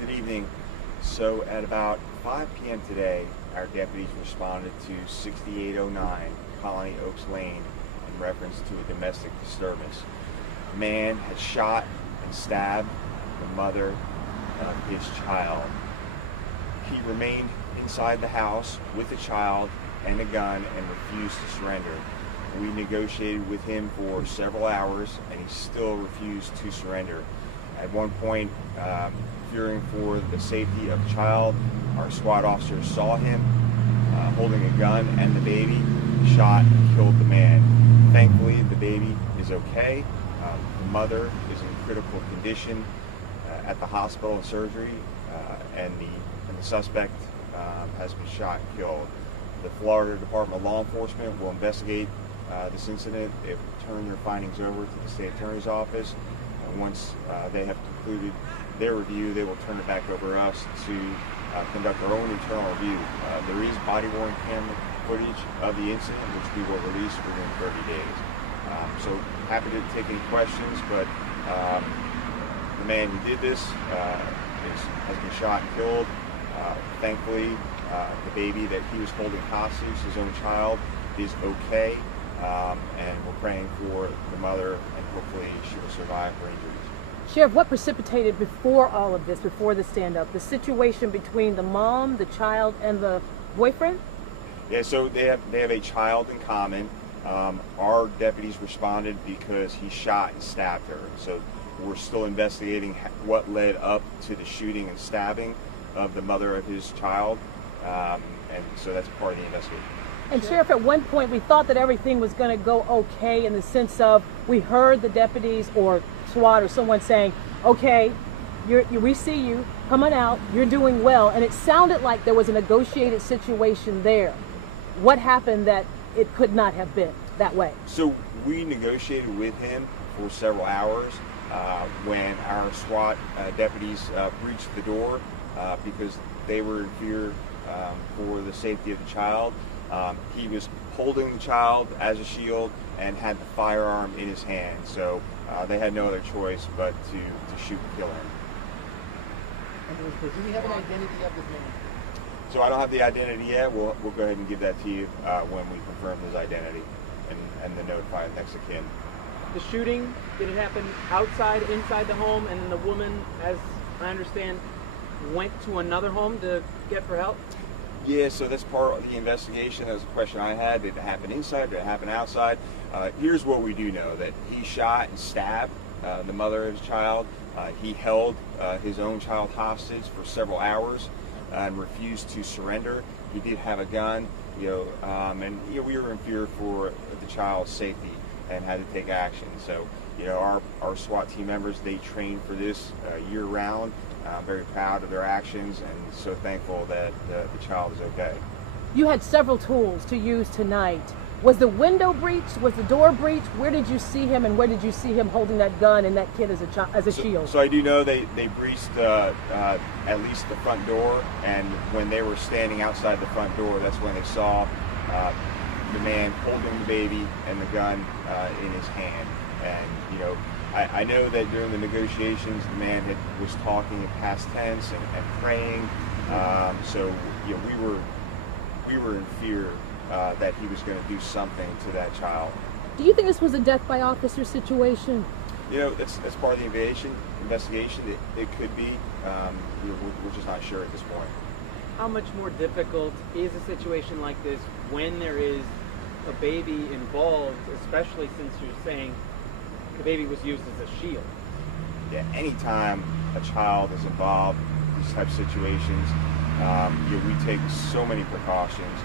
Good evening. So at about 5 p.m. today, our deputies responded to 6809 Colony Oaks Lane in reference to a domestic disturbance. A man had shot and stabbed the mother of his child. He remained inside the house with the child and a gun and refused to surrender. We negotiated with him for several hours and he still refused to surrender. At one point, fearing for the safety of the child, our SWAT officers saw him holding a gun and the baby, shot and killed the man. Thankfully, the baby is okay. The mother is in critical condition at the hospital in surgery, and the suspect has been shot and killed. The Florida Department of Law Enforcement will investigate this incident. They've turned their findings over to the state attorney's office. And once they have concluded their review, they will turn it back over to us to conduct our own internal review. There is body-worn camera footage of the incident, which we will release within 30 days. So happy to take any questions, but the man who did this has been shot and killed. Thankfully, the baby that he was holding hostage, his own child, is okay, and we're praying for the mother, and hopefully she will survive her injuries. Sheriff, what precipitated before all of this, before the stand-up, the situation between the mom, the child, and the boyfriend? Yeah, so they have a child in common. Our deputies responded because he shot and stabbed her. So we're still investigating what led up to the shooting and stabbing of the mother of his child, and so that's part of the investigation. And Sheriff, at one point we thought that everything was going to go okay in the sense of we heard the deputies or SWAT or someone saying, okay, we see you, come on out, you're doing well, and it sounded like there was a negotiated situation there. What happened that it could not have been that way? So we negotiated with him for several hours when our SWAT deputies breached the door because they were in fear for the safety of the child. He was holding the child as a shield and had the firearm in his hand, so they had no other choice but to shoot and kill him. Do we have an identity of this man? So I don't have the identity yet. We'll go ahead and give that to you when we confirm his identity and then notify the next of kin. The shooting, did it happen outside, inside the home, and then the woman, as I understand, went to another home to get for help? Yeah, so that's part of the investigation. That was a question I had. Did it happen inside? Did it happen outside? Here's what we do know, that he shot and stabbed the mother of his child. He held his own child hostage for several hours and refused to surrender. He did have a gun, and we were in fear for the child's safety and had to take action. So, our SWAT team members, they train for this year round. I'm very proud of their actions and so thankful that the child is okay. You had several tools to use tonight. Was the window breached? Was the door breached? Where did you see him, and where did you see him holding that gun and that kid as a shield? So I do know they breached at least the front door, and when they were standing outside the front door, that's when they saw the man holding the baby and the gun in his hand. And I know that during the negotiations, the man was talking in past tense and praying. So we were in fear that he was going to do something to that child. Do you think this was a death by officer situation? That's part of the investigation. It could be. We're just not sure at this point. How much more difficult is a situation like this when there is a baby involved, especially since you're saying the baby was used as a shield? Yeah, anytime a child is involved in these types of situations, we take so many precautions.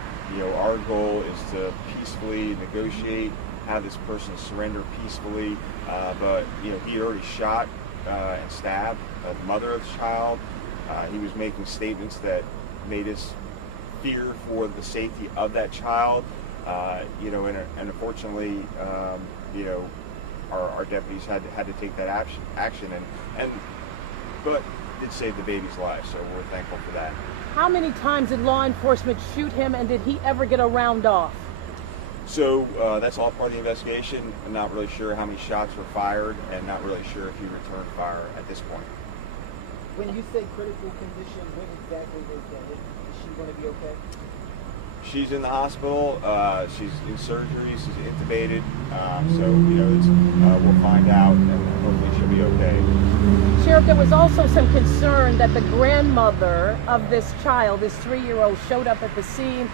Our goal is to peacefully negotiate, have this person surrender peacefully, but he had already shot and stabbed the mother of the child. He was making statements that made us fear for the safety of that child, and unfortunately, our deputies had to take that action, but did save the baby's life, so we're thankful for that. How many times did law enforcement shoot him, and did he ever get a round off? So that's all part of the investigation. I'm not really sure how many shots were fired, and not really sure if he returned fire at this point. When you say critical condition, what exactly is that? Is she going to be okay? She's in the hospital. She's in surgery. She's intubated. So we'll find out, and hopefully she'll be okay. Sheriff, there was also some concern that the grandmother of this child, this 3-year-old, showed up at the scene,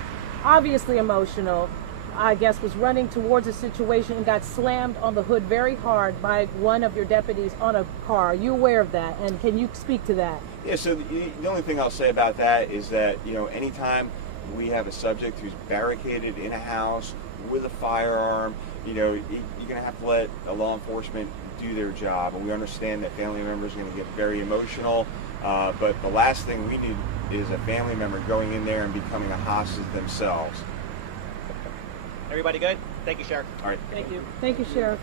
obviously emotional, I guess was running towards a situation and got slammed on the hood very hard by one of your deputies on a car. Are you aware of that? And can you speak to that? Yeah, so the only thing I'll say about that is that, anytime we have a subject who's barricaded in a house with a firearm, you're going to have to let a law enforcement do their job. And we understand that family members are going to get very emotional. But the last thing we need is a family member going in there and becoming a hostage themselves. Everybody good? Thank you, Sheriff. All right. Thank you. Thank you, Sheriff.